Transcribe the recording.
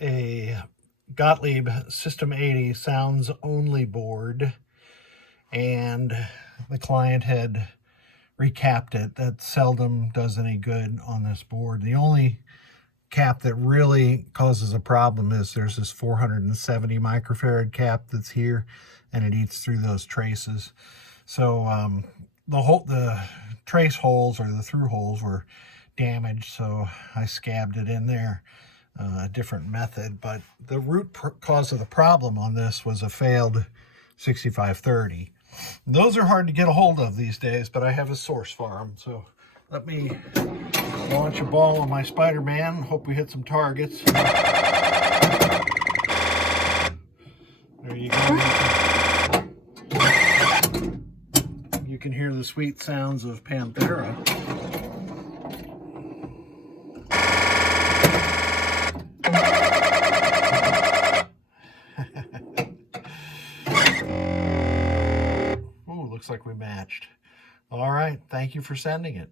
a Gottlieb System 80 sounds only board, and the client had recapped it. That seldom does any good on this board. The only cap that really causes a problem is there's this 470 microfarad cap that's here, and it eats through those traces. So the trace holes, or the through holes, were damaged, so I scabbed it in there. A different method, but the root cause of the problem on this was a failed 6530. Those are hard to get a hold of these days, but I have a source for them. So let me launch a ball on my Spiderman. Hope we hit some targets. There you go. You can hear the sweet sounds of Panthera. Ooh, looks like we matched. All right, thank you for sending it.